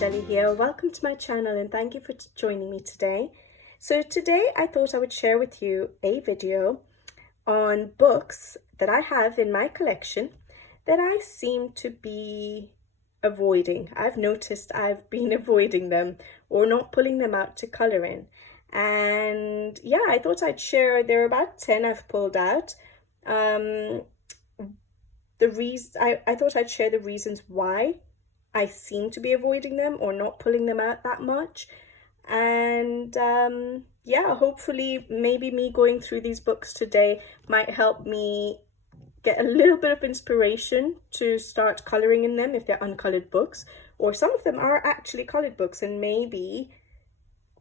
Shelley here. Welcome to my channel and thank you for joining me today. So today I thought I would share with you a video on books that I have in my collection that I seem to be avoiding. I've noticed I've been avoiding them or not pulling them out to colour in. And yeah, I thought I'd share, there are about 10 I've pulled out. I thought I'd share the reasons why I seem to be avoiding them or not pulling them out that much. And yeah, hopefully maybe me going through these books today might help me get a little bit of inspiration to start colouring in them if they're uncoloured books, or some of them are actually coloured books and maybe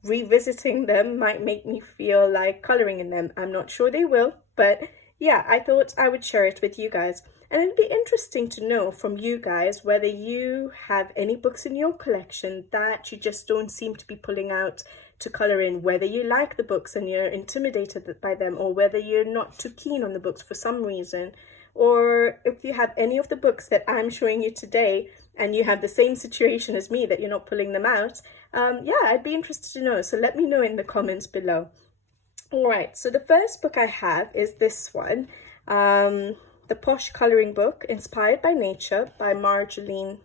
revisiting them might make me feel like colouring in them. I'm not sure they will, but yeah, I thought I would share it with you guys. And it'd be interesting to know from you guys whether you have any books in your collection that you just don't seem to be pulling out to colour in, whether you like the books and you're intimidated by them, or whether you're not too keen on the books for some reason, or if you have any of the books that I'm showing you today and you have the same situation as me that you're not pulling them out. Yeah, I'd be interested to know, so let me know in the comments below. Alright, so the first book I have is this one. The Posh colouring book, Inspired by Nature by Marjolaine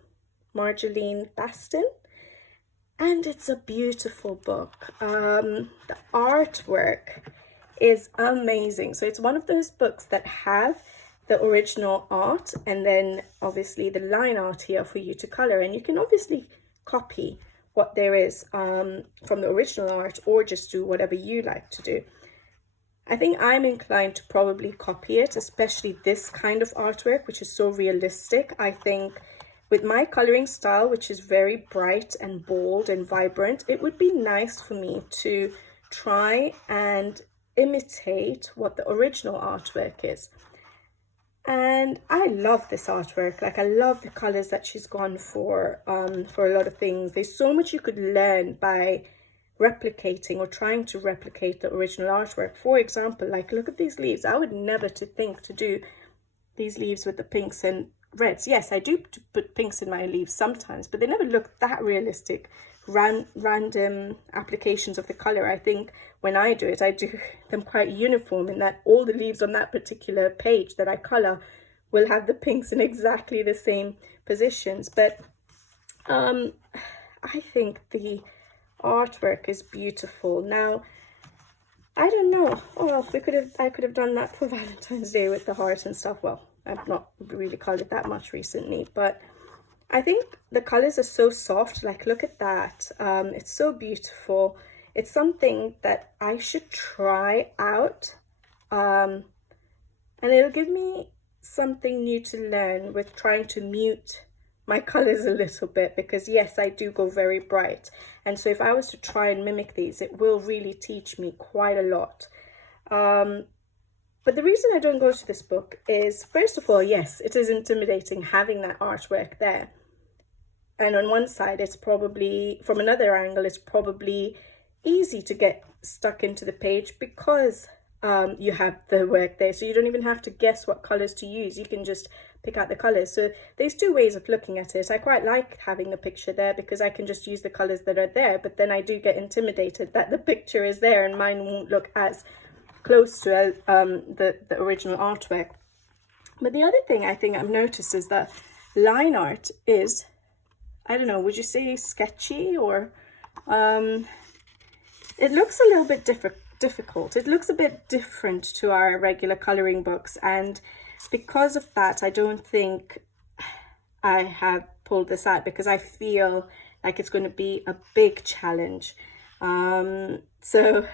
Baston. And it's a beautiful book. The artwork is amazing. So it's one of those books that have the original art and then obviously the line art here for you to colour. And you can obviously copy what there is from the original art or just do whatever you like to do. I think I'm inclined to probably copy it, especially this kind of artwork, which is so realistic. I think with my colouring style, which is very bright and bold and vibrant, it would be nice for me to try and imitate what the original artwork is. And I love this artwork. Like, I love the colours that she's gone for a lot of things. There's so much you could learn by replicating or trying to replicate the original artwork. For example, like, look at these leaves. I would never think to do these leaves with the pinks and reds. Yes, I do put pinks in my leaves sometimes, but they never look that realistic. Random applications of the color. I think when I do it, I do them quite uniform in that all the leaves on that particular page that I color will have the pinks in exactly the same positions. But I think the artwork is beautiful. Now, I don't know. Oh well, I could have done that for Valentine's Day with the heart and stuff. Well, I've not really colored it that much recently, but I think the colors are so soft. Like, look at that. It's so beautiful. It's something that I should try out, and it'll give me something new to learn with trying to mute my colors a little bit, because yes, I do go very bright, and so if I was to try and mimic these, it will really teach me quite a lot. But the reason I don't go to this book is, first of all, yes, it is intimidating having that artwork there. And on one side, it's probably, from another angle, it's probably easy to get stuck into the page because you have the work there. So you don't even have to guess what colors to use. You can just pick out the colors. So there's two ways of looking at it. I quite like having the picture there because I can just use the colors that are there. But then I do get intimidated that the picture is there and mine won't look as close to the original artwork. But the other thing I think I've noticed is that line art is, I don't know, would you say sketchy, or it looks a little bit difficult. It looks a bit different to our regular colouring books, and because of that I don't think I have pulled this out, because I feel like it's going to be a big challenge. So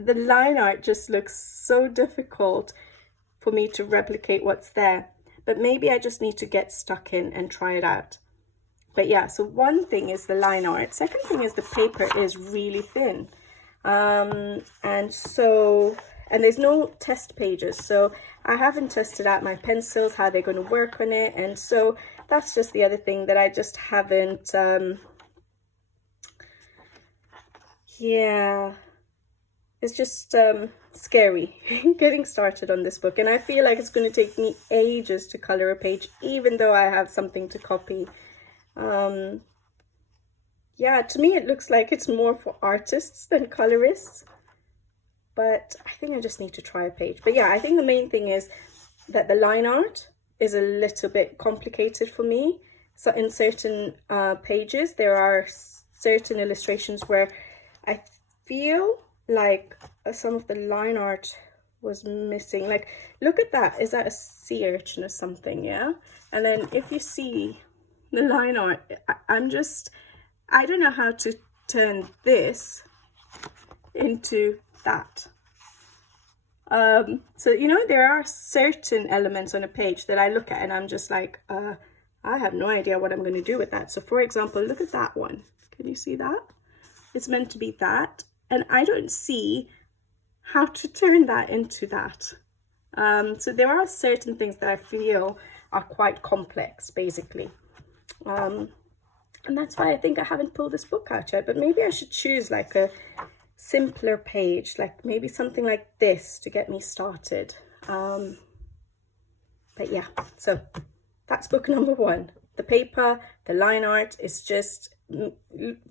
the line art just looks so difficult for me to replicate what's there, but maybe I just need to get stuck in and try it out. But yeah, so one thing is the line art. Second thing is the paper is really thin. And there's no test pages, so I haven't tested out my pencils, how they're going to work on it, and so that's just the other thing that I just haven't yeah, it's just scary getting started on this book, and I feel like it's going to take me ages to color a page, even though I have something to copy. yeah, to me it looks like it's more for artists than colorists, but I think I just need to try a page. But yeah, I think the main thing is that the line art is a little bit complicated for me. So in certain pages, there are certain illustrations where I feel like some of the line art was missing. Like, look at that. Is that a sea urchin or something? Yeah. And then if you see the line art, I don't know how to turn this into that. So, you know, there are certain elements on a page that I look at and I'm just like, I have no idea what I'm going to do with that. So for example, look at that one. Can you see that? It's meant to be that. And I don't see how to turn that into that. So there are certain things that I feel are quite complex, basically. And that's why I think I haven't pulled this book out yet. But maybe I should choose like a simpler page, like maybe something like this to get me started. But yeah, so that's book number 1. The paper, the line art is just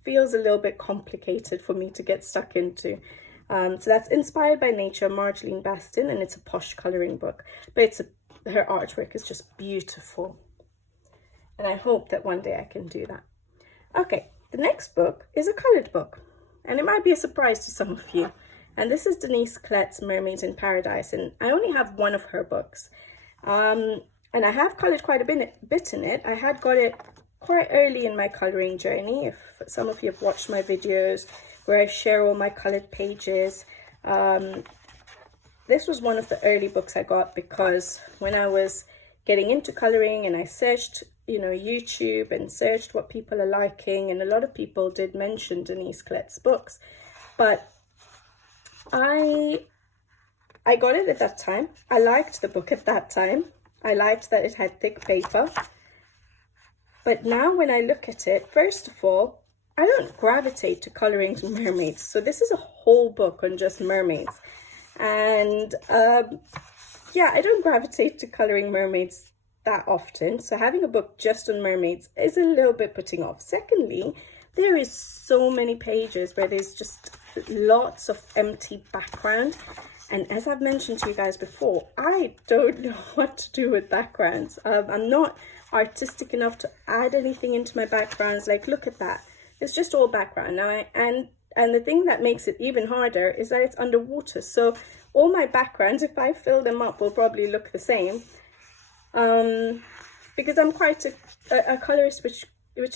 feels a little bit complicated for me to get stuck into. So that's Inspired by Nature, Marjolaine Baston, and it's a Posh colouring book. But her artwork is just beautiful. And I hope that one day I can do that. Okay, the next book is a coloured book. And it might be a surprise to some of you. And this is Denise Klett's Mermaids in Paradise. And I only have one of her books. And I have coloured quite a bit in it. I had got it quite early in my colouring journey. If some of you have watched my videos where I share all my coloured pages. This was one of the early books I got because when I was getting into colouring and I searched, you know, YouTube and searched what people are liking, and a lot of people did mention Denise Klett's books, but I got it at that time. I liked the book at that time. I liked that it had thick paper. But now when I look at it, first of all, I don't gravitate to colouring mermaids. So this is a whole book on just mermaids. And yeah, I don't gravitate to colouring mermaids that often. So having a book just on mermaids is a little bit putting off. Secondly, there is so many pages where there's just lots of empty background. And as I've mentioned to you guys before, I don't know what to do with backgrounds. I'm not artistic enough to add anything into my backgrounds. Like, look at that. It's just all background. Now, and the thing that makes it even harder is that it's underwater. So all my backgrounds, if I fill them up, will probably look the same. Because I'm quite a colorist which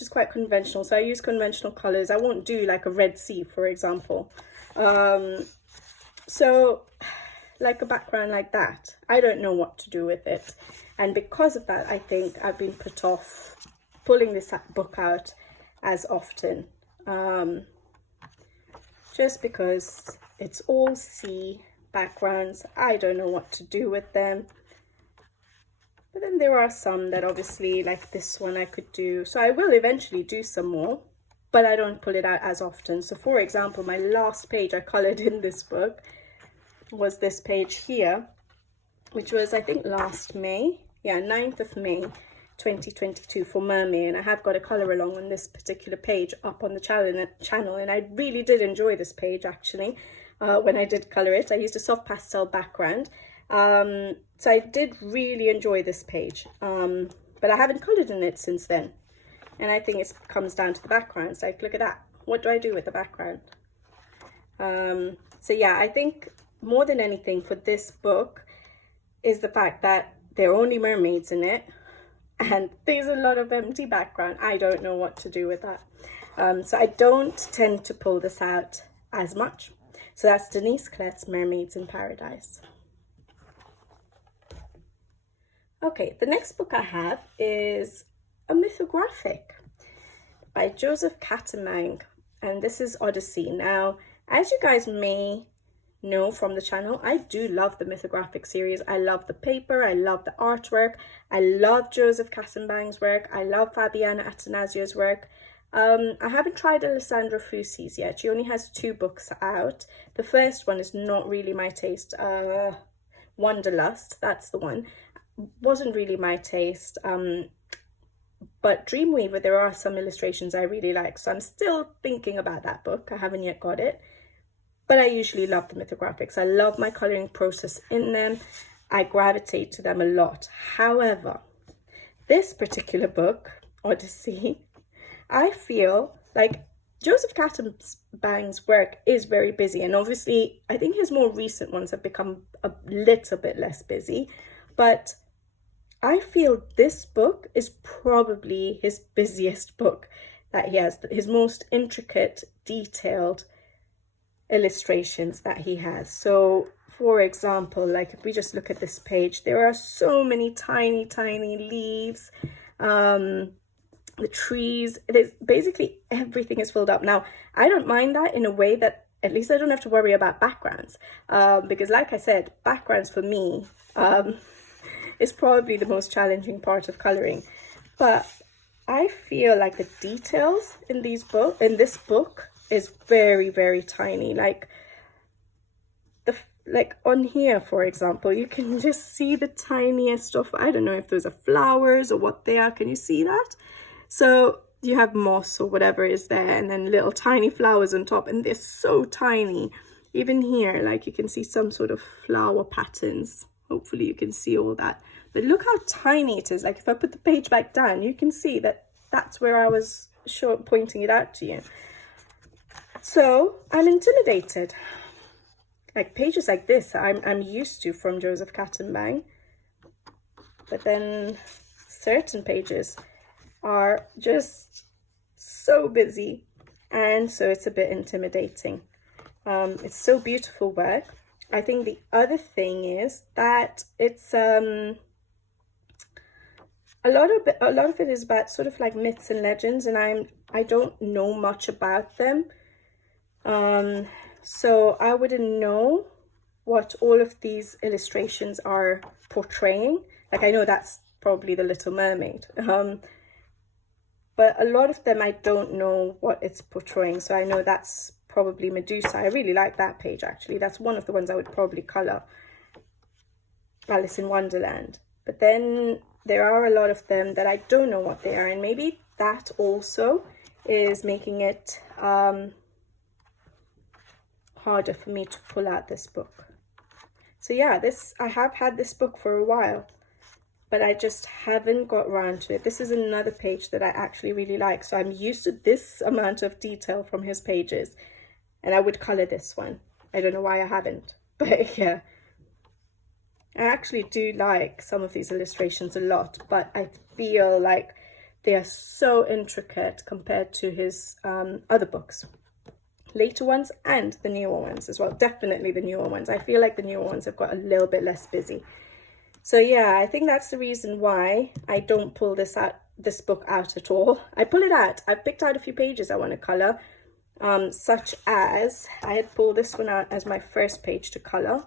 is quite conventional. So I use conventional colors. I won't do like a red sea, for example. So like a background like that, I don't know what to do with it. And because of that, I think I've been put off pulling this book out as often. Just because it's all sea backgrounds. I don't know what to do with them. But then there are some that obviously, like this one, I could do. So I will eventually do some more, but I don't pull it out as often. So for example, my last page I coloured in this book was this page here, which was, I think, last May. Yeah, 9th of May, 2022 for Mermaid. And I have got a colour along on this particular page up on the channel. And I really did enjoy this page, actually, when I did colour it. I used a soft pastel background. So I did really enjoy this page, but I haven't coloured in it since then. And I think it comes down to the backgrounds. Like, look at that. What do I do with the background? So yeah, I think more than anything for this book is the fact that there are only mermaids in it. And there's a lot of empty background. I don't know what to do with that. So I don't tend to pull this out as much. So that's Denise Klett's Mermaids in Paradise. Okay, the next book I have is a mythographic by Joseph Cattermang, and this is Odyssey. Now, as you guys may know from the channel, I do love the mythographic series. I love the paper, I love the artwork, I love Joseph Cattermang's work, I love Fabiana Attanasio's work. I haven't tried Alessandro Fusi's yet. She only has 2 books out. The first one is not really my taste. Wanderlust, that's the one. Wasn't really my taste. But Dreamweaver, there are some illustrations I really like, so I'm still thinking about that book. I haven't yet got it, but I usually love the mythographics. I love my coloring process in them. I gravitate to them a lot. However, this particular book, Odyssey, I feel like Joseph Cattenbang's work is very busy, and obviously I think his more recent ones have become a little bit less busy, but I feel this book is probably his busiest book that he has, his most intricate, detailed illustrations that he has. So for example, like if we just look at this page, there are so many tiny leaves, the trees, it is basically everything is filled up. Now I don't mind that in a way that at least I don't have to worry about backgrounds, because like I said, backgrounds for me is probably the most challenging part of coloring. But I feel like the details in this book is very tiny. Like on here, for example, you can just see the tiniest stuff. I don't know if those are flowers or what they are. Can you see that? So you have moss or whatever is there, and then little tiny flowers on top, and they're so tiny. Even here, like you can see some sort of flower patterns. Hopefully you can see all that. But look how tiny it is. Like if I put the page back down, you can see that that's where I was pointing it out to you. So I'm intimidated. Like pages like this, I'm used to from Joseph Cattenbang. But then certain pages are just so busy, and so it's a bit intimidating. It's so beautiful work. I think the other thing is that it's a lot of it is about sort of like myths and legends, and I don't know much about them. So I wouldn't know what all of these illustrations are portraying. Like I know that's probably the Little Mermaid, but a lot of them I don't know what it's portraying. So I know that's probably Medusa. I really like that page actually. That's one of the ones I would probably colour, Alice in Wonderland. But then there are a lot of them that I don't know what they are, and maybe that also is making it harder for me to pull out this book. So yeah, I have had this book for a while, but I just haven't got around to it. This is another page that I actually really like, so I'm used to this amount of detail from his pages, and I would colour this one. I don't know why I haven't, but yeah, I actually do like some of these illustrations a lot, but I feel like they are so intricate compared to his other books, later ones and the newer ones as well. Definitely the newer ones. I feel like the newer ones have got a little bit less busy. So yeah, I think that's the reason why I don't pull this book out at all. I pull it out. I've picked out a few pages I want to colour, such as I had pulled this one out as my first page to colour,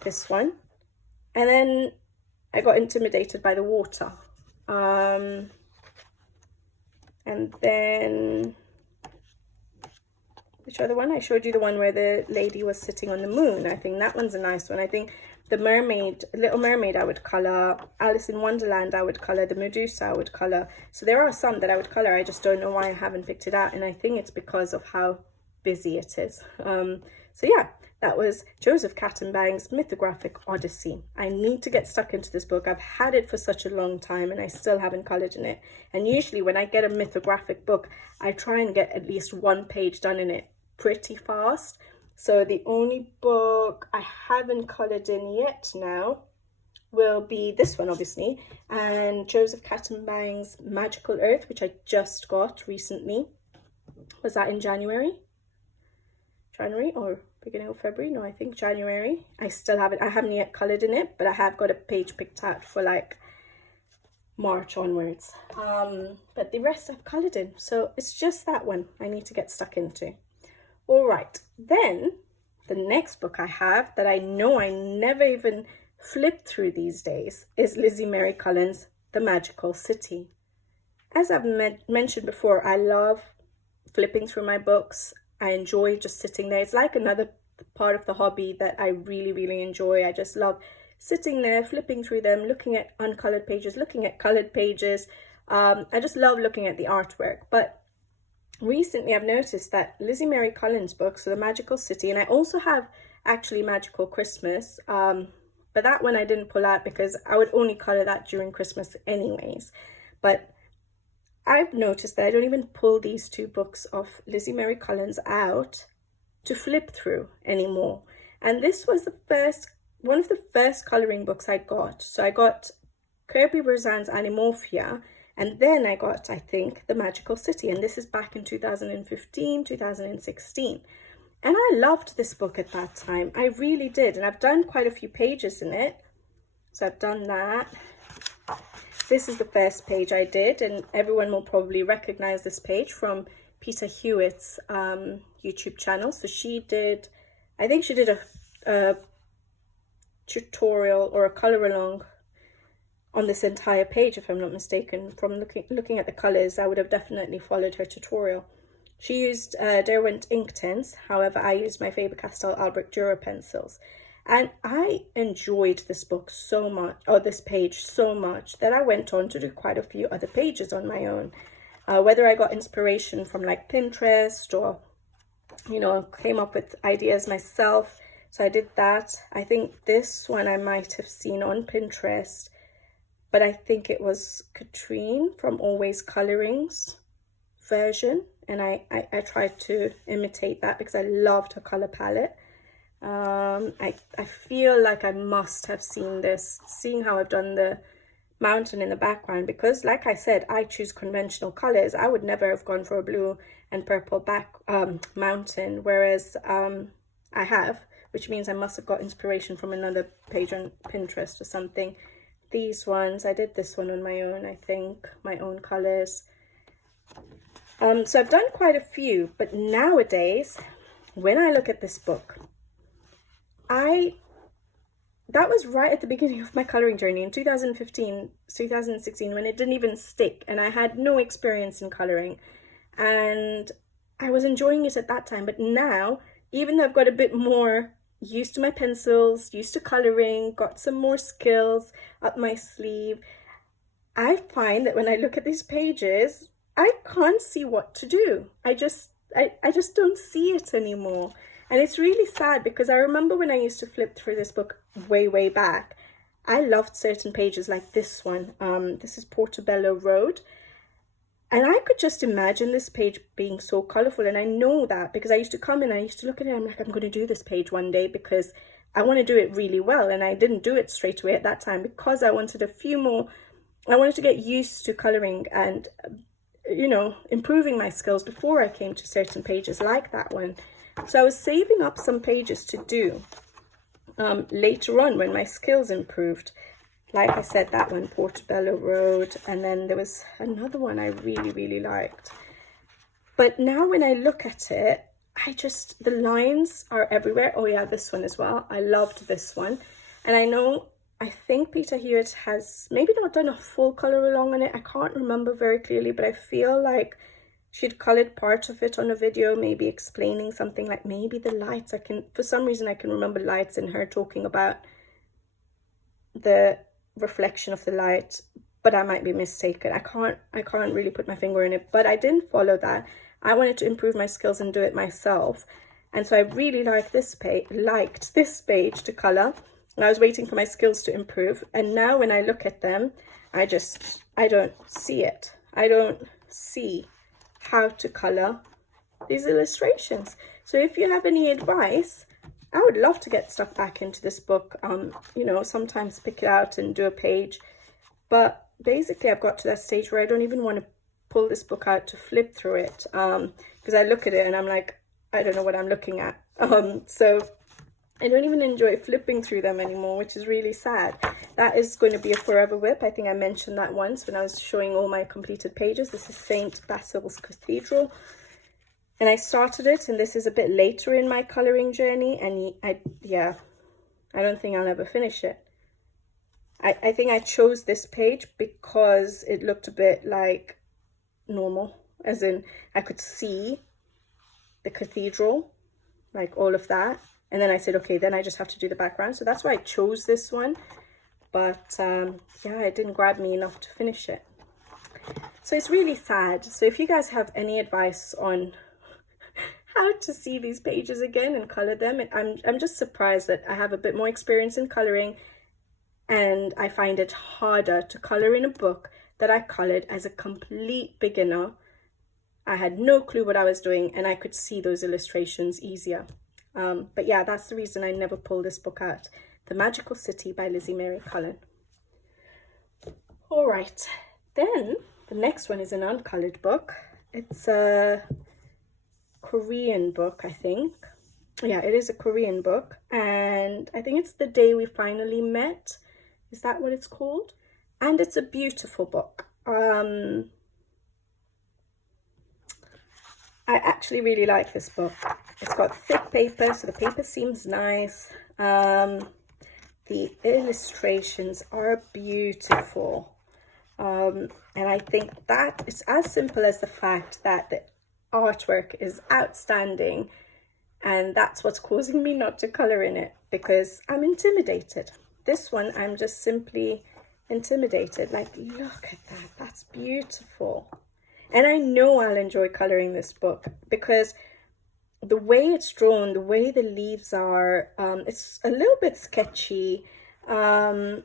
this one, and then I got intimidated by the water, and then which other one? I showed you the one where the lady was sitting on the moon. I think that one's a nice one. I think the mermaid, Little Mermaid, I would colour. Alice in Wonderland, I would colour. The Medusa, I would colour. So there are some that I would colour. I just don't know why I haven't picked it out. And I think it's because of how busy it is. So yeah, that was Joseph Cattenbang's Mythographic Odyssey. I need to get stuck into this book. I've had it for such a long time and I still haven't coloured in it. And usually when I get a mythographic book, I try and get at least one page done in it pretty fast. So the only book I haven't coloured in yet now will be this one, obviously, and Joseph Cattenbang's Magical Earth, which I just got recently. Was that in January or beginning of February? No, I think January. I haven't yet coloured in it, but I have got a page picked out for like March onwards. But the rest I've coloured in, so it's just that one I need to get stuck into. All right, then the next book I have that I know I never even flipped through these days is Lizzie Mary Cullen's The Magical City. As I've mentioned before, I love flipping through my books. I enjoy just sitting there. It's like another part of the hobby that I really enjoy. I just love sitting there, flipping through them, looking at uncolored pages, looking at colored pages. I just love looking at the artwork. But recently I've noticed that Lizzie Mary Collins' books, so The Magical City, and I also have actually Magical Christmas, but that one I didn't pull out because I would only color that during Christmas anyways. But I've noticed that I don't even pull these two books of Lizzie Mary Collins out to flip through anymore. And this was one of the first coloring books I got. So I got Kirby Rosan's Animorphia, and then I got, I think, The Magical City, and this is back in 2015, 2016. And I loved this book at that time. I really did. And I've done quite a few pages in it. So I've done that. This is the first page I did, and everyone will probably recognize this page from Peter Hewitt's YouTube channel. So she did, I think she did a tutorial or a color along on this entire page, if I'm not mistaken. From looking at the colors, I would have definitely followed her tutorial. She used Derwent Inktense, however I used my Faber-Castell Albrecht Dürer pencils. And I enjoyed this book so much, or this page so much, that I went on to do quite a few other pages on my own. Whether I got inspiration from like Pinterest or, you know, came up with ideas myself. So I did that. I think this one I might have seen on Pinterest, but I think it was Katrine from Always Colorings version. And I tried to imitate that because I loved her color palette. I feel like I must have seen this, seeing how I've done the mountain in the background, because like I said, I choose conventional colors. I would never have gone for a blue and purple mountain, whereas I have, which means I must have got inspiration from another page on Pinterest or something. These ones, I did this one on my own, I think, my own colors. So I've done quite a few, but nowadays, when I look at this book, that was right at the beginning of my coloring journey in 2015, 2016, when it didn't even stick and I had no experience in coloring, and I was enjoying it at that time. But now, even though I've got a bit more used to my pencils, used to coloring, got some more skills up my sleeve, I find that when I look at these pages, I can't see what to do. I just don't see it anymore. And it's really sad, because I remember when I used to flip through this book way back, I loved certain pages like this one. This is Portobello Road. And I could just imagine this page being so colorful. And I know that because I used to come and I used to look at it. I'm like, I'm going to do this page one day because I want to do it really well. And I didn't do it straight away at that time because I wanted I wanted to get used to coloring and, you know, improving my skills before I came to certain pages like that one. So I was saving up some pages to do later on when my skills improved. Like I said, that one, Portobello Road, and then there was another one I really liked. But now when I look at it, the lines are everywhere. Oh yeah, this one as well. I loved this one. And I think Peter Hewitt has maybe not done a full color along on it. I can't remember very clearly, but I feel like she'd colored part of it on a video, maybe explaining something, like maybe the lights. For some reason I can remember lights and her talking about the reflection of the light, but I might be mistaken. I can't really put my finger in it, but I didn't follow that. I wanted to improve my skills and do it myself. And so I really liked this page to color. And I was waiting for my skills to improve. And now when I look at them, I don't see it. I don't see how to color these illustrations. So if you have any advice, I would love to get stuck back into this book. You know, sometimes pick it out and do a page. But basically I've got to that stage where I don't even want to pull this book out to flip through it. Because I look at it and I'm like, I don't know what I'm looking at. So I don't even enjoy flipping through them anymore, which is really sad. That is going to be a forever whip. I think I mentioned that once when I was showing all my completed pages. This is St. Basil's Cathedral. And I started it, and this is a bit later in my colouring journey. And I don't think I'll ever finish it. I think I chose this page because it looked a bit like normal. As in, I could see the cathedral, like all of that. And then I said, okay, then I just have to do the background. So that's why I chose this one. But yeah, it didn't grab me enough to finish it. So it's really sad. So if you guys have any advice on how to see these pages again and color them, I'm just surprised that I have a bit more experience in coloring, and I find it harder to color in a book that I colored as a complete beginner. I had no clue what I was doing, and I could see those illustrations easier. But yeah, that's the reason I never pulled this book out. The Magical City by Lizzie Mary Cullen. All right, then the next one is an uncolored book. It's a Korean book, I think. Yeah, it is a Korean book, and I think it's The Day We Finally Met. Is that what it's called? And it's a beautiful book. I actually really like this book. It's got thick paper, so the paper seems nice. The illustrations are beautiful. And I think that it's as simple as the fact that the artwork is outstanding, and that's what's causing me not to color in it, because I'm intimidated. This one, I'm just simply intimidated. Like, look at that, that's beautiful. And I know I'll enjoy coloring this book because the way it's drawn, the way the leaves are, it's a little bit sketchy. I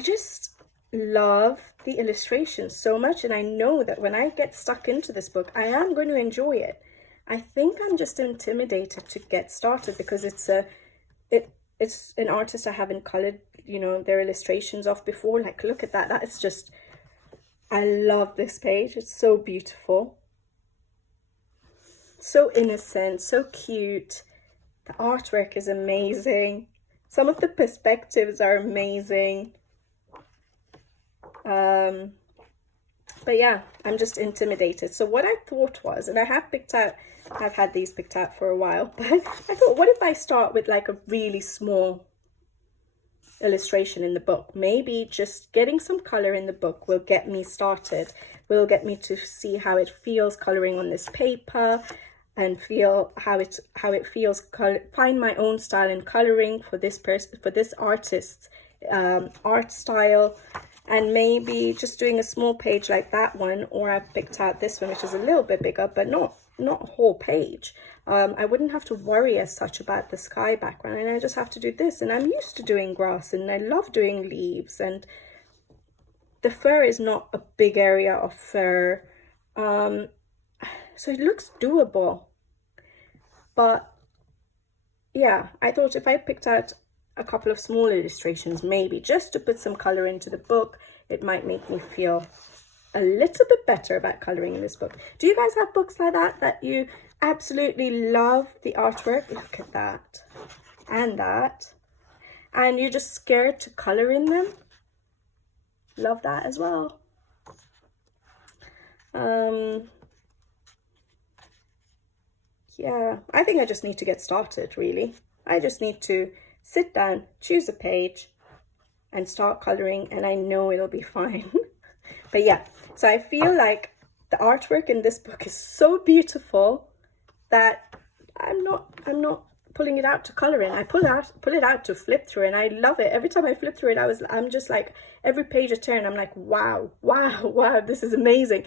just love the illustrations so much, and I know that when I get stuck into this book, I am going to enjoy it. I think I'm just intimidated to get started because it's an artist I haven't colored, you know, their illustrations of before. Like, look at that. That is just, I love this page. It's so beautiful. So innocent, so cute. The artwork is amazing. Some of the perspectives are amazing. But yeah, I'm just intimidated. So what I thought was, and I've had these picked out for a while, but I thought, what if I start with like a really small illustration in the book? Maybe just getting some color in the book will get me started, will get me to see how it feels coloring on this paper, and feel how it feels, find my own style in coloring for this person, for this artist's art style. And maybe just doing a small page like that one, or I've picked out this one, which is a little bit bigger, but not a whole page. I wouldn't have to worry as such about the sky background, and I just have to do this. And I'm used to doing grass, and I love doing leaves, and the fur is not a big area of fur. So it looks doable. But yeah, I thought if I picked out a couple of small illustrations, maybe just to put some color into the book, it might make me feel a little bit better about coloring in this book. Do you guys have books like that you absolutely love the artwork? Look at that and that, and you're just scared to color in them? Love that as well. Yeah, I think I just need to get started, really. I just need to sit down, choose a page, and start coloring, and I know it'll be fine. But yeah, so I feel like the artwork in this book is so beautiful that I'm not pulling it out to color in. I pull it out to flip through, and I love it. Every time I flip through it, I'm just like, every page I turn, I'm like, wow, wow, wow, this is amazing.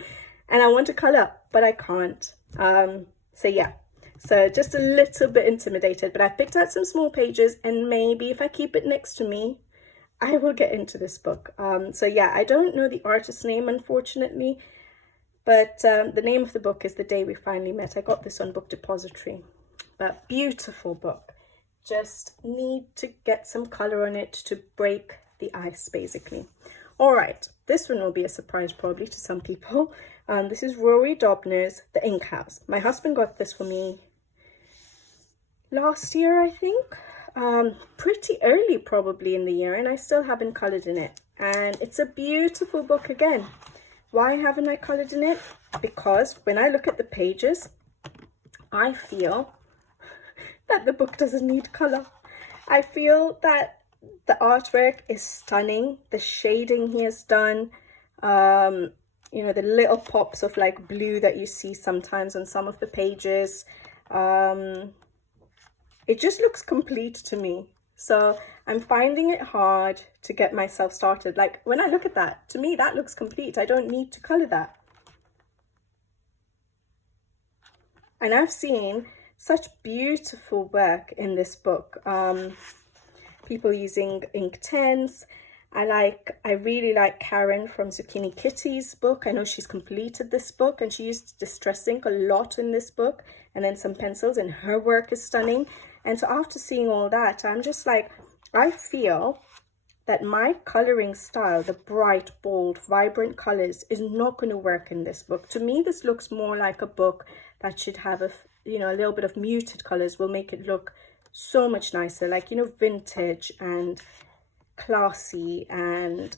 And I want to color, but I can't. So yeah. So just a little bit intimidated, but I've picked out some small pages, and maybe if I keep it next to me, I will get into this book. So yeah, I don't know the artist's name, unfortunately, but the name of the book is The Day We Finally Met. I got this on Book Depository, but beautiful book. Just need to get some color on it to break the ice, basically. All right, this one will be a surprise probably to some people. This is Rory Dobner's The Ink House. My husband got this for me last year, I think. Pretty early probably in the year, and I still haven't colored in it. And it's a beautiful book again. Why haven't I colored in it? Because when I look at the pages, I feel that the book doesn't need color. I feel that the artwork is stunning. The shading he has done, you know, the little pops of like blue that you see sometimes on some of the pages. it just looks complete to me. So I'm finding it hard to get myself started. Like when I look at that, to me, that looks complete. I don't need to color that. And I've seen such beautiful work in this book. People using ink tens. I really like Karen from Zucchini Kitty's book. I know she's completed this book and she used distress ink a lot in this book, and then some pencils, and her work is stunning. And so after seeing all that, I'm just like, I feel that my coloring style, the bright, bold, vibrant colors, is not going to work in this book. To me, this looks more like a book that should have a little bit of muted colors will make it look so much nicer, like, vintage and classy and,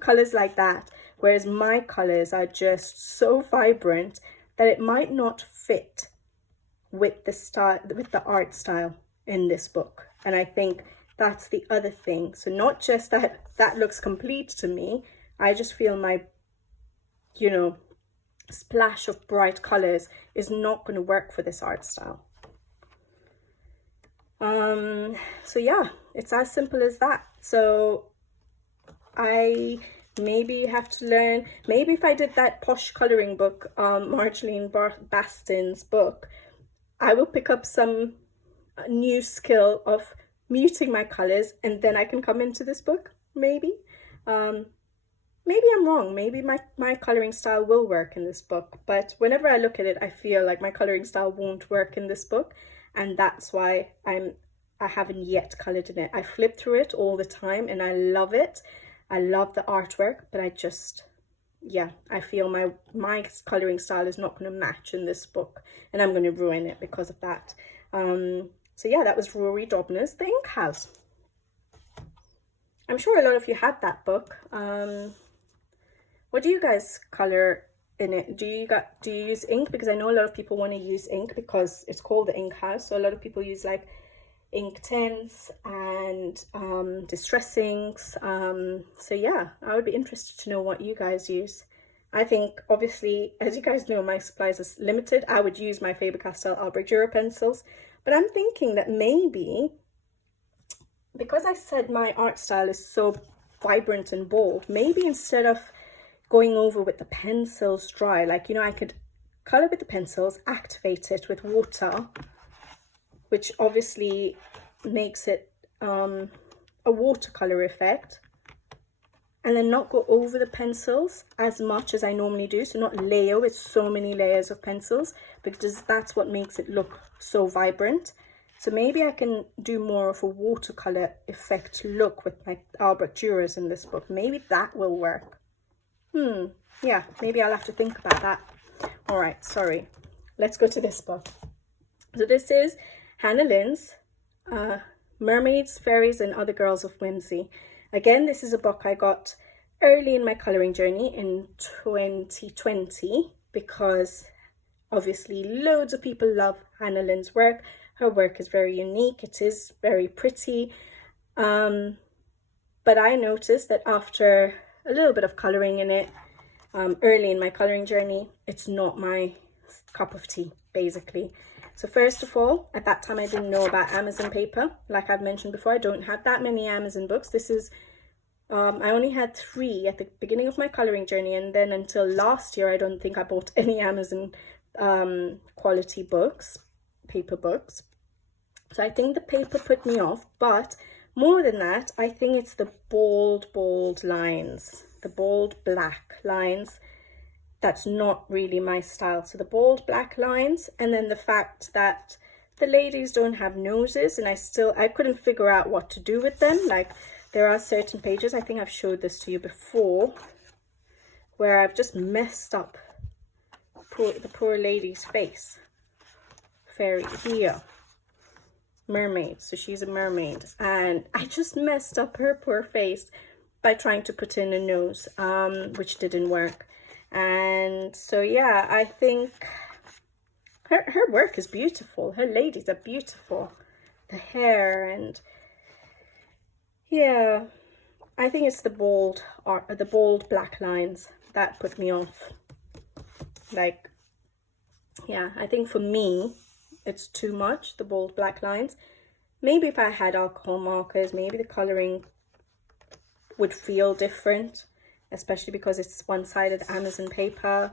colors like that. Whereas my colors are just so vibrant that it might not fit with the style, with the art style in this book. And I think that's the other thing. So not just that looks complete to me, I just feel my, splash of bright colors is not going to work for this art style. So yeah, it's as simple as that. So I maybe have to learn, maybe if I did that Posh coloring book, Marjolaine Baston's book, I will pick up some new skill of muting my colors, and then I can come into this book, maybe. Maybe I'm wrong. Maybe my coloring style will work in this book, but whenever I look at it, I feel like my coloring style won't work in this book, and that's why I haven't yet colored in it. I flip through it all the time and I love it. I love the artwork, but I feel my coloring style is not going to match in this book, and I'm going to ruin it because of that. So yeah, that was Rory Dobner's The Ink House. I'm sure a lot of you had that book. What do you guys color in it? Do you use ink? Because I know a lot of people want to use ink because it's called The Ink House. So a lot of people use like ink tens and distress inks. So yeah, I would be interested to know what you guys use. I think, obviously, as you guys know, my supplies are limited. I would use my Faber-Castell Albrecht Dürer pencils, but I'm thinking that maybe, because I said my art style is so vibrant and bold, maybe instead of going over with the pencils dry, like, I could color with the pencils, activate it with water, which obviously makes it a watercolor effect, and then not go over the pencils as much as I normally do. So not layer with so many layers of pencils, because that's what makes it look so vibrant. So maybe I can do more of a watercolor effect look with my Albrecht Dürers in this book. Maybe that will work. Yeah, maybe I'll have to think about that. All right, sorry. Let's go to this book. So this is Hannah Lynn's Mermaids, Fairies and Other Girls of Whimsy. Again, this is a book I got early in my colouring journey in 2020, because obviously loads of people love Hannah Lynn's work. Her work is very unique. It is very pretty. But I noticed that after a little bit of colouring in it, early in my colouring journey, it's not my cup of tea, basically. So first of all, at that time I didn't know about Amazon paper. Like I've mentioned before, I don't have that many Amazon books. This is, I only had 3 at the beginning of my colouring journey, and then until last year, I don't think I bought any Amazon quality books, paper books. So I think the paper put me off, but more than that, I think it's the bold lines, the bold black lines. That's not really my style. So the bold black lines, and then the fact that the ladies don't have noses, and I couldn't figure out what to do with them. Like there are certain pages, I think I've showed this to you before, where I've just messed up the poor lady's face. Fairy here. Mermaid, so she's a mermaid, and I just messed up her poor face by trying to put in a nose, which didn't work. And so yeah, I think her work is beautiful. Her ladies are beautiful, the hair, and yeah, I think it's the bold black lines that put me off. Like, yeah, I think for me, it's too much, the bold black lines. Maybe if I had alcohol markers, maybe the colouring would feel different, especially because it's one-sided Amazon paper.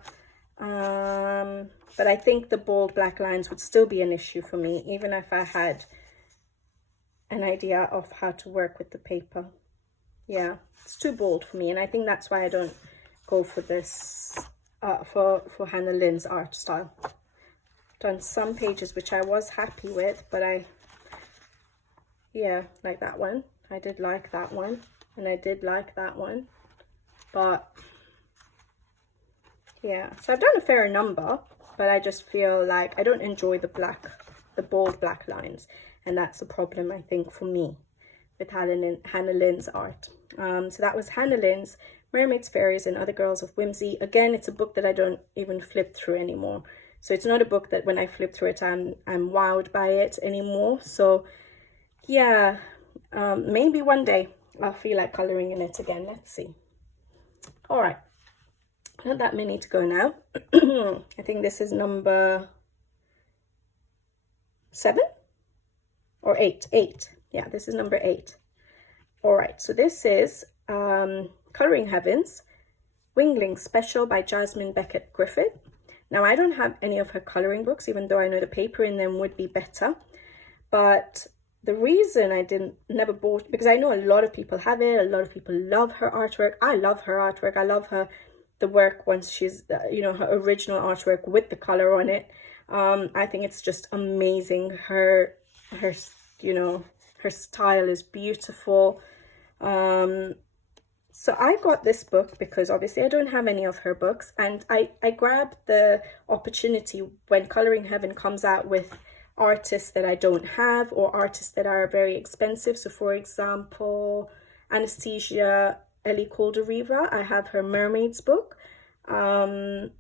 But I think the bold black lines would still be an issue for me, even if I had an idea of how to work with the paper. Yeah, it's too bold for me, and I think that's why I don't go for this, for Hannah Lynn's art style. Done some pages which I was happy with, but yeah, like that one. I did like that one, and I did like that one. But yeah, so I've done a fair number, but I just feel like I don't enjoy the bold black lines, and that's a problem, I think, for me with Hannah Lynn's art. So that was Hannah Lynn's Mermaids, Fairies and Other Girls of Whimsy. Again, it's a book that I don't even flip through anymore. So it's not a book that when I flip through it, I'm wowed by it anymore. So yeah, maybe one day I'll feel like colouring in it again. Let's see. All right, not that many to go now. I think this is number 7 or 8. Yeah, this is number 8. All right, so this is Colouring Heavens, Wingling Special by Jasmine Beckett Griffith. Now, I don't have any of her colouring books, even though I know the paper in them would be better. But the reason I never bought, because I know a lot of people have it, a lot of people love her artwork. I love her artwork. I love the work once she's, you know, her original artwork with the colour on it. I think it's just amazing. Her, you know, her style is beautiful. So I got this book because obviously I don't have any of her books, and I grabbed the opportunity when Colouring Heaven comes out with artists that I don't have, or artists that are very expensive. So for example, Anastasia Ellie Caldereva, I have her Mermaids book, Colouring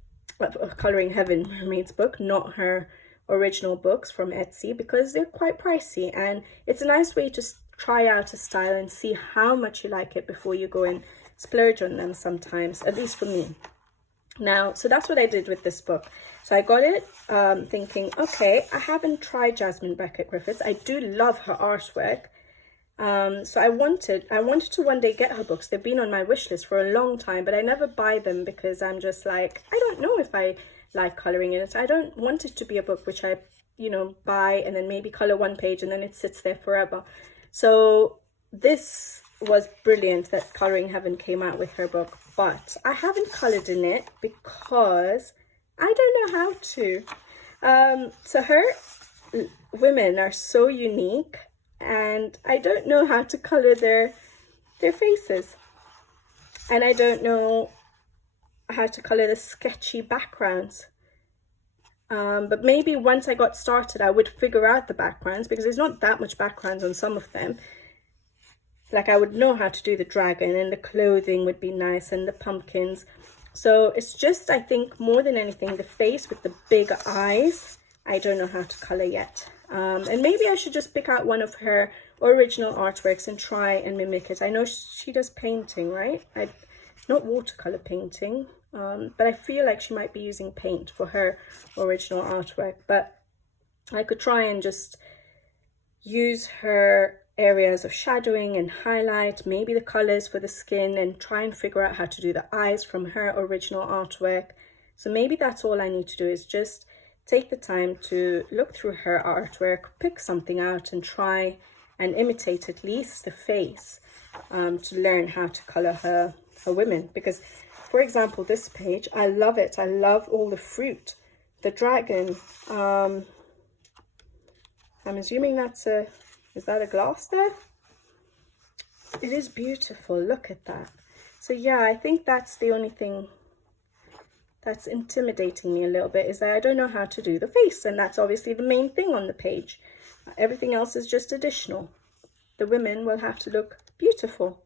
Heaven Mermaids book, not her original books from Etsy, because they're quite pricey, and it's a nice way to try out a style and see how much you like it before you go and splurge on them sometimes, at least for me. Now, so that's what I did with this book. So I got it thinking, okay, I haven't tried Jasmine Beckett Griffiths. I do love her artwork. So I wanted to one day get her books. They've been on my wish list for a long time, but I never buy them because I'm just like, I don't know if I like colouring in it. I don't want it to be a book which I, you know, buy and then maybe colour one page and then it sits there forever. So this was brilliant that Colouring Heaven came out with her book, but I haven't coloured in it because I don't know how to. So her women are so unique, and I don't know how to colour their faces, and I don't know how to colour the sketchy backgrounds. But maybe once I got started, I would figure out the backgrounds, because there's not that much backgrounds on some of them. Like, I would know how to do the dragon, and the clothing would be nice, and the pumpkins. So it's just, I think, more than anything, the face with the big eyes, I don't know how to colour yet. And maybe I should just pick out one of her original artworks and try and mimic it. I know she does painting, right? Not watercolour painting. But I feel like she might be using paint for her original artwork. But I could try and just use her areas of shadowing and highlight, maybe the colours for the skin, and try and figure out how to do the eyes from her original artwork. So maybe that's all I need to do, is just take the time to look through her artwork, pick something out and try and imitate at least the face, to learn how to colour her women. Because, for example, this page, I love it. I love all the fruit. The dragon, I'm assuming that's is that a glass there? It is beautiful. Look at that. So yeah, I think that's the only thing that's intimidating me a little bit, is that I don't know how to do the face. And that's obviously the main thing on the page. Everything else is just additional. The women will have to look beautiful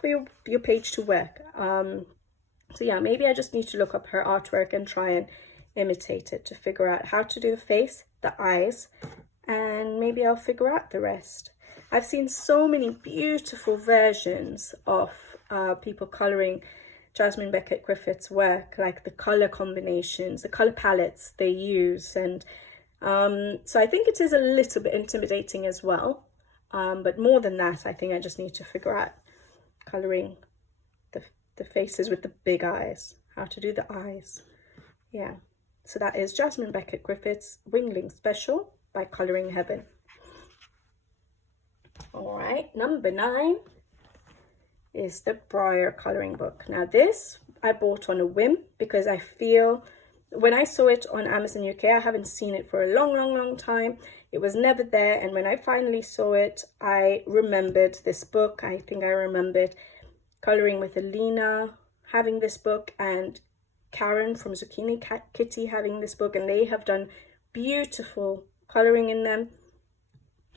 for your page to work. So yeah, maybe I just need to look up her artwork and try and imitate it to figure out how to do the face, the eyes, and maybe I'll figure out the rest. I've seen so many beautiful versions of people colouring Jasmine Beckett Griffith's work, like the colour combinations, the colour palettes they use, and So I think it is a little bit intimidating as well. But more than that, I think I just need to figure out colouring the faces with the big eyes, how to do the eyes. Yeah, so that is Jasmine Beckett Griffith's Wingling Special by Colouring Heaven. All right, number 9 is the Briar colouring book. Now this I bought on a whim because I feel when I saw it on Amazon UK, I haven't seen it for a long time. It was never there, and when I finally saw it, I remembered this book. I think I remembered colouring with Alina having this book and Karen from Zucchini Kitty having this book, and they have done beautiful colouring in them.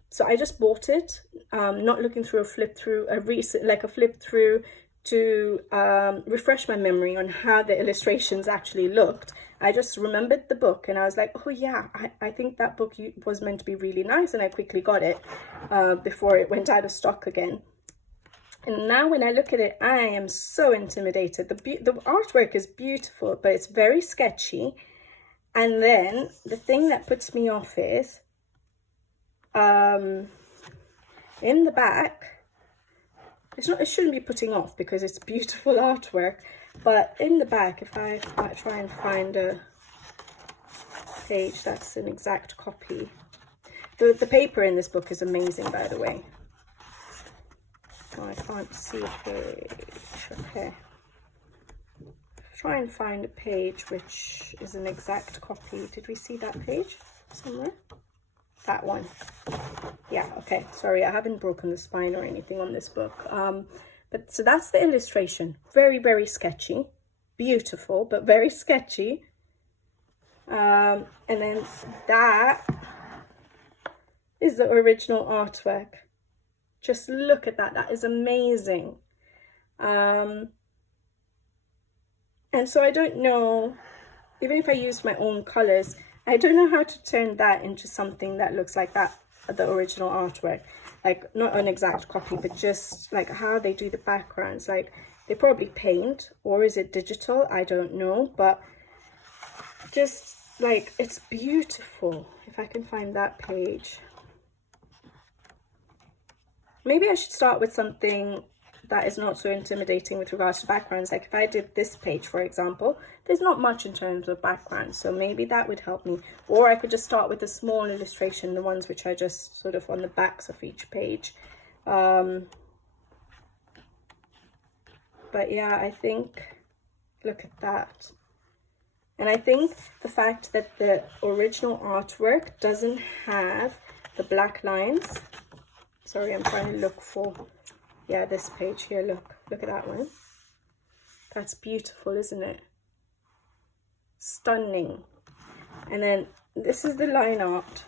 So I just bought it, not looking through a flip through, a flip through to refresh my memory on how the illustrations actually looked. I just remembered the book and I was like, oh yeah, I think that book was meant to be really nice, and I quickly got it before it went out of stock again. And now when I look at it, I am so intimidated. The artwork is beautiful, but it's very sketchy. And then the thing that puts me off is in the back, it shouldn't be putting off because it's beautiful artwork, but in the back, if I try and find a page that's an exact copy, the paper in this book is amazing, by the way. Oh, I can't see a page. Okay, try and find a page which is an exact copy. Did we see that page somewhere? That one. Yeah, okay, sorry, I haven't broken the spine or anything on this book. But so that's the illustration. Very sketchy. Beautiful, but very sketchy. And then that is the original artwork. Just look at that. That is amazing. And so I don't know, even if I used my own colors, I don't know how to turn that into something that looks like that, the original artwork. Like, not an exact copy, but just like how they do the backgrounds. Like, they probably paint, or is it digital? I don't know, but just like, it's beautiful. If I can find that page. Maybe I should start with something that is not so intimidating with regards to backgrounds. Like if I did this page, for example, there's not much in terms of background, so maybe that would help me. Or I could just start with a small illustration, the ones which are just sort of on the backs of each page. But yeah, I think, look at that. And I think the fact that the original artwork doesn't have the black lines. Sorry, I'm trying to look for, yeah, this page here. Look at that one. That's beautiful, isn't it? Stunning. And then this is the line art.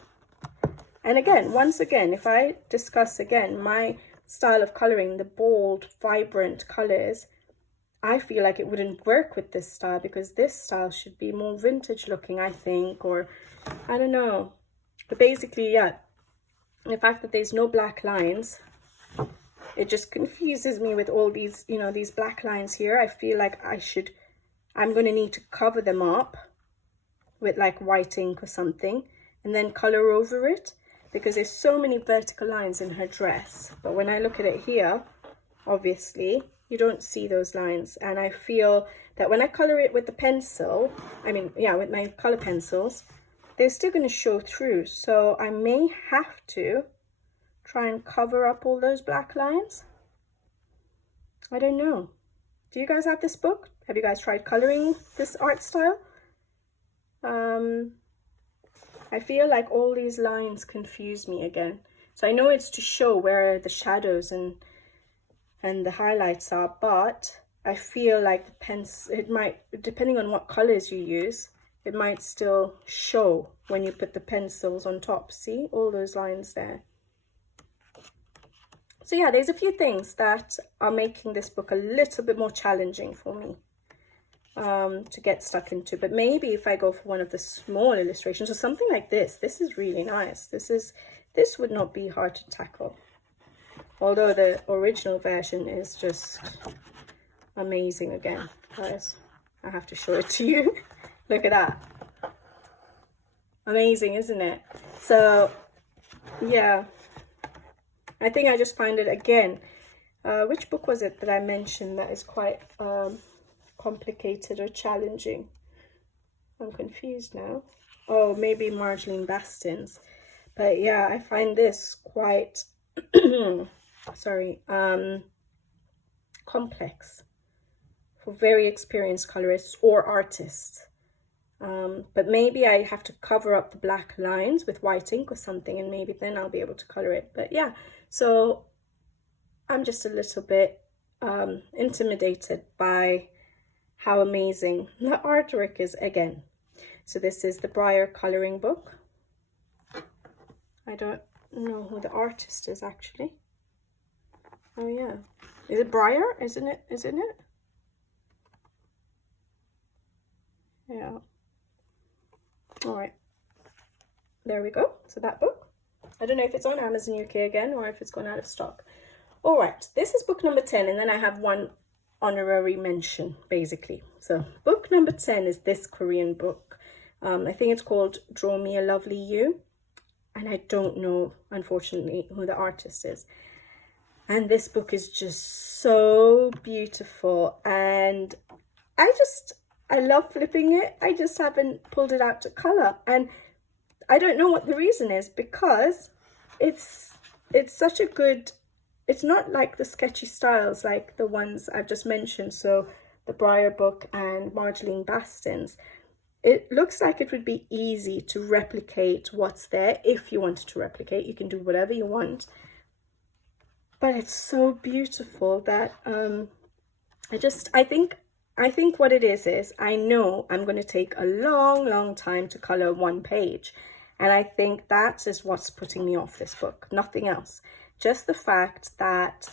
And again, once again, if I discuss again my style of coloring, the bold, vibrant colors, I feel like it wouldn't work with this style, because this style should be more vintage looking, I think, or I don't know. But basically, yeah, the fact that there's no black lines, it just confuses me with all these, you know, these black lines here. I feel like I'm going to need to cover them up with like white ink or something and then color over it, because there's so many vertical lines in her dress. But when I look at it here, obviously, you don't see those lines. And I feel that when I color it with the pencil, with my color pencils, they're still going to show through. So I may have to try and cover up all those black lines. I don't know. Do you guys have this book? Have you guys tried coloring this art style? I feel like all these lines confuse me again. So I know it's to show where the shadows and the highlights are, but I feel like the pencil, it might, depending on what colors you use, it might still show when you put the pencils on top. See all those lines there? So yeah, there's a few things that are making this book a little bit more challenging for me to get stuck into. But maybe if I go for one of the small illustrations or something like this is really nice. This would not be hard to tackle. Although the original version is just amazing again, guys. I have to show it to you. Look at that. Amazing, isn't it? So yeah, I think I just find it again. Which book was it that I mentioned that is quite complicated or challenging? I'm confused now. Oh, maybe Marjolaine Bastin's. But yeah, I find this quite sorry, complex for very experienced colorists or artists. But maybe I have to cover up the black lines with white ink or something, and maybe then I'll be able to color it. But yeah, so I'm just a little bit intimidated by how amazing the artwork is again. So this is the Briar coloring book. I don't know who the artist is actually. Oh yeah, is it Briar? Isn't it? Isn't it? Yeah. All right, there we go. So that book, I don't know if it's on Amazon UK again or if it's gone out of stock. All right, this is book number 10, and then I have one honorary mention basically. So book number 10 is this Korean book. I think it's called Draw Me a Lovely You, and I don't know, unfortunately, who the artist is. And this book is just so beautiful, and I love flipping it. I just haven't pulled it out to color, and I don't know what the reason is, because it's such a good, it's not like the sketchy styles like the ones I've just mentioned, so the Briar book and Marjolaine Bastin's. It looks like it would be easy to replicate what's there. If you wanted to replicate, you can do whatever you want, but it's so beautiful that I think what it is I know I'm going to take a long time to color one page, and I think that is what's putting me off this book, nothing else. Just the fact that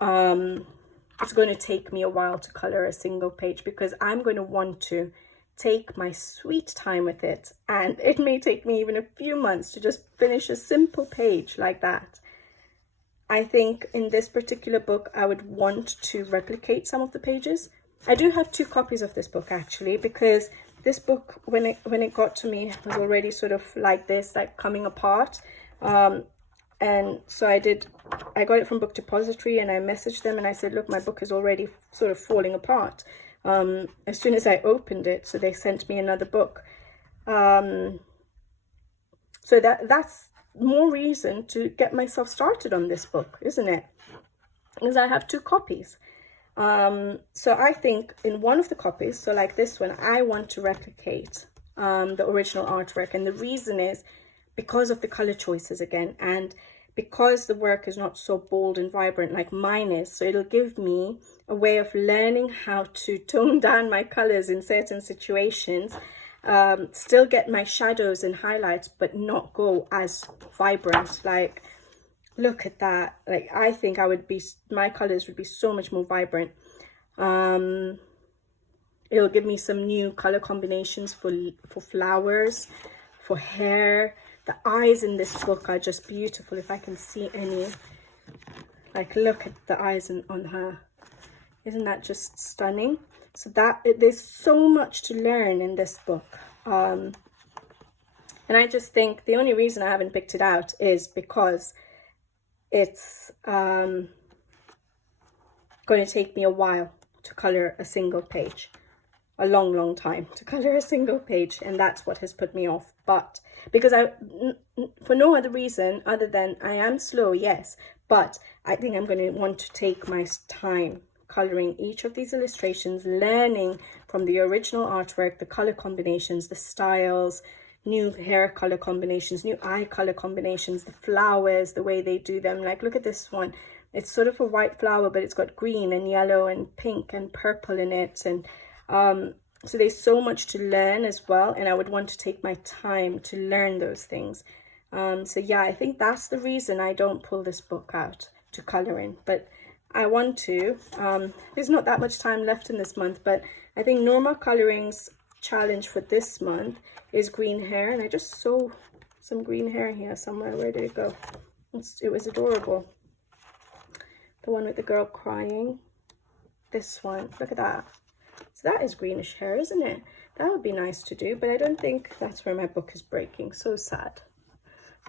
it's going to take me a while to color a single page, because I'm going to want to take my sweet time with it, and it may take me even a few months to just finish a simple page like that. I think in this particular book I would want to replicate some of the pages. I do have 2 copies of this book actually, because this book, when it got to me, was already sort of like this, like coming apart. And so I got it from Book Depository, and I messaged them and I said, look, my book is already sort of falling apart. As soon as I opened it, so they sent me another book. So that's more reason to get myself started on this book, isn't it? Because I have 2 copies. So I think in one of the copies, so like this one, I want to replicate the original artwork, and the reason is because of the color choices again, and because the work is not so bold and vibrant like mine is. So it'll give me a way of learning how to tone down my colors in certain situations, still get my shadows and highlights, but not go as vibrant. Like, look at that. Like, I think my colors would be so much more vibrant. It'll give me some new color combinations for flowers, for hair. The eyes in this book are just beautiful. If I can see any, like, look at the eyes on her. Isn't that just stunning? So there's so much to learn in this book. And I just think the only reason I haven't picked it out is because it's going to take me a while to color a single page. A long time to color a single page, and that's what has put me off. But because for no other reason other than I am slow, yes, but I think I'm going to want to take my time coloring each of these illustrations, learning from the original artwork, the color combinations, the styles, new hair color combinations, new eye color combinations, the flowers, the way they do them. Like, look at this one. It's sort of a white flower, but it's got green and yellow and pink and purple in it. And so there's so much to learn as well, and I would want to take my time to learn those things. So yeah, I think that's the reason I don't pull this book out to color in, but I want to. There's not that much time left in this month, but I think Norma Coloring's challenge for this month is green hair, and I just saw some green hair here somewhere. Where did it go? It was adorable. The one with the girl crying. This one, look at that. So that is greenish hair, isn't it? That would be nice to do, but I don't think that's where my book is breaking. So sad.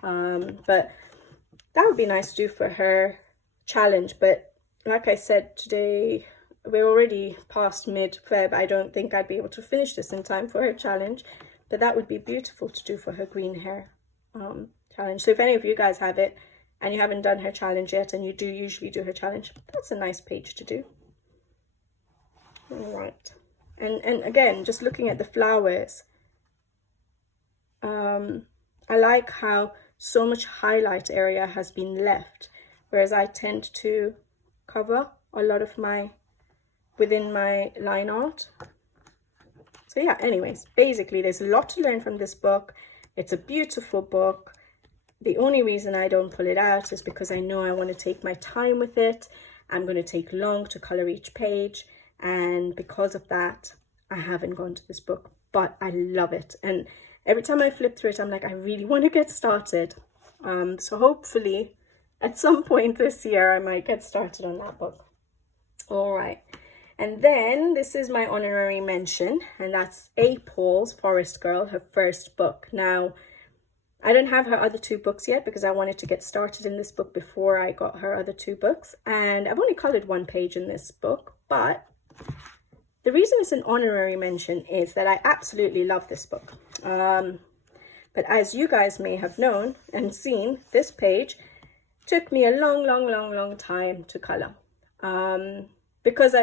But that would be nice to do for her challenge. But like I said, today we're already past mid-Feb. I don't think I'd be able to finish this in time for her challenge, but that would be beautiful to do for her green hair challenge. So if any of you guys have it and you haven't done her challenge yet, and you do usually do her challenge, that's a nice page to do. All right. And again, just looking at the flowers, I like how so much highlight area has been left, whereas I tend to cover a lot of within my line art. So yeah, anyways, basically there's a lot to learn from this book. It's a beautiful book. The only reason I don't pull it out is because I know I want to take my time with it. I'm going to take long to color each page, and because of that, I haven't gone to this book, but I love it. And every time I flip through it, I'm like, I really want to get started. So hopefully at some point this year, I might get started on that book. All right. And then this is my honorary mention, and that's A. Paul's Forest Girl, her first book. Now, I don't have her other two books yet because I wanted to get started in this book before I got her other two books. And I've only colored one page in this book, but the reason it's an honorary mention is that I absolutely love this book. But as you guys may have known and seen, this page took me a long time to color. Because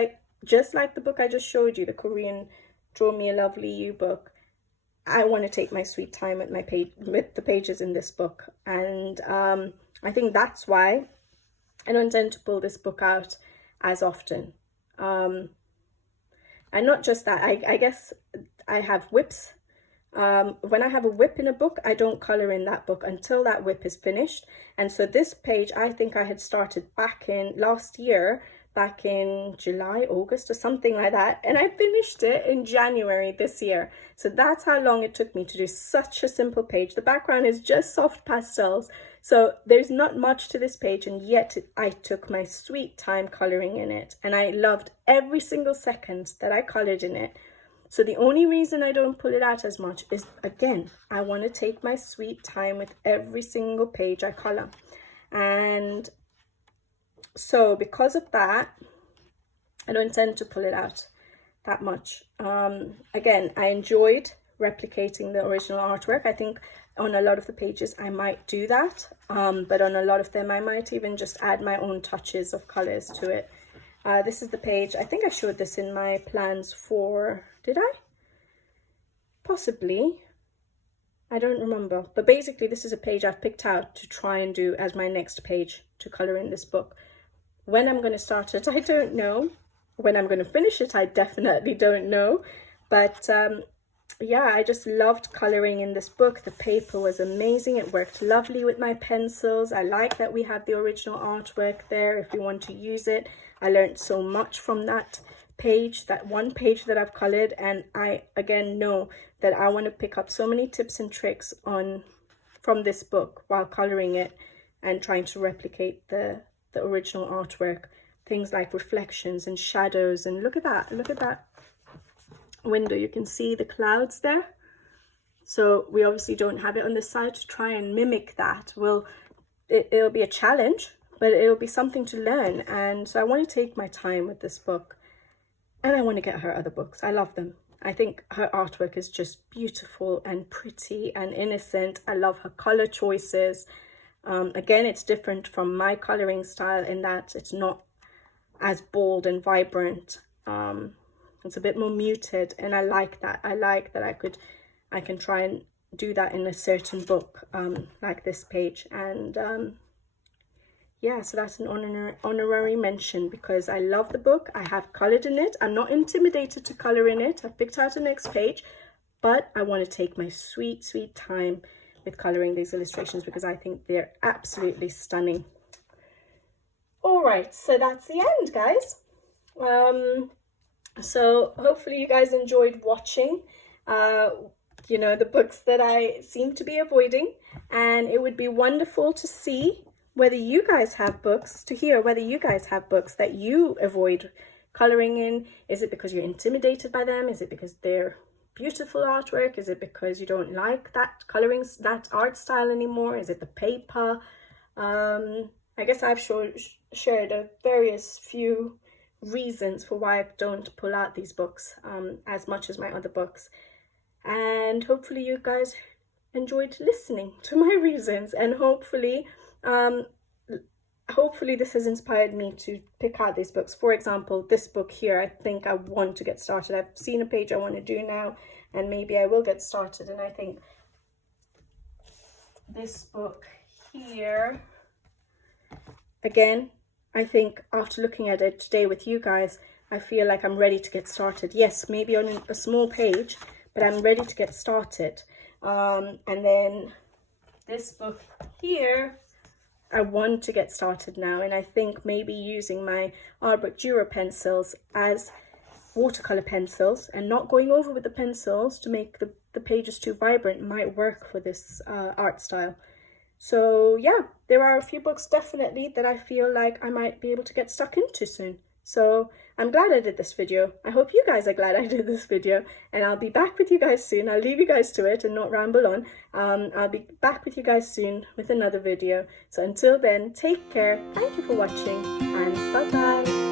just like the book I just showed you, the Korean Draw Me a Lovely You book, I want to take my sweet time with the pages in this book. And I think that's why I don't tend to pull this book out as often. And not just that, I guess I have whips. When I have a whip in a book, I don't color in that book until that whip is finished. And so this page, I think I had started back in last year, back in July, August or something like that. And I finished it in January this year. So that's how long it took me to do such a simple page. The background is just soft pastels. So there's not much to this page, and yet I took my sweet time coloring in it. And I loved every single second that I colored in it. So the only reason I don't pull it out as much is, again, I want to take my sweet time with every single page I color. And so because of that, I don't tend to pull it out that much. Again, I enjoyed replicating the original artwork. I think on a lot of the pages I might do that, but on a lot of them I might even just add my own touches of colors to it. This is the page, I think I showed this in my plans for, did I? Possibly, I don't remember. But basically this is a page I've picked out to try and do as my next page to color in this book. When I'm going to start it, I don't know. When I'm going to finish it, I definitely don't know. But yeah, I just loved coloring in this book. The paper was amazing. It worked lovely with my pencils. I like that we have the original artwork there if you want to use it. I learned so much from that page, that one page that I've colored. And I, again, know that I want to pick up so many tips and tricks from this book while coloring it and trying to replicate the original artwork. Things like reflections and shadows. And look at that window. You can see the clouds there. So we obviously don't have it on this side to try and mimic that. Well, it'll be a challenge, but it'll be something to learn. And so I want to take my time with this book, and I want to get her other books. I love them. I think her artwork is just beautiful and pretty and innocent. I love her color choices. Again, it's different from my coloring style in that it's not as bold and vibrant. It's a bit more muted, and I like that. I like that I can try and do that in a certain book, like this page. And yeah, so that's an honorary mention because I love the book. I have colored in it. I'm not intimidated to color in it. I've picked out the next page, but I want to take my sweet time with coloring these illustrations because I think they're absolutely stunning. All right, so that's the end, guys. So hopefully you guys enjoyed watching the books that I seem to be avoiding, and it would be wonderful to see whether you guys have books, to hear whether you guys have books that you avoid colouring in? Is it because you're intimidated by them? Is it because they're beautiful artwork? Is it because you don't like that colouring, that art style anymore? Is it the paper? I guess I've shared a various few reasons for why I don't pull out these books as much as my other books, and hopefully you guys enjoyed listening to my reasons, and hopefully this has inspired me to pick out these books. For example, this book here, I think I want to get started. I've seen a page I want to do now, and maybe I will get started. And I think this book here, again, I think after looking at it today with you guys, I feel like I'm ready to get started. Yes, maybe on a small page, but I'm ready to get started. And then this book here, I want to get started now, and I think maybe using my art book Duro pencils as watercolor pencils and not going over with the pencils to make the pages too vibrant might work for this art style. So yeah, there are a few books definitely that I feel like I might be able to get stuck into soon. So I'm glad I did this video. I hope you guys are glad I did this video, and I'll be back with you guys soon. I'll leave you guys to it and not ramble on. I'll be back with you guys soon with another video. So until then, take care. Thank you for watching, and bye-bye.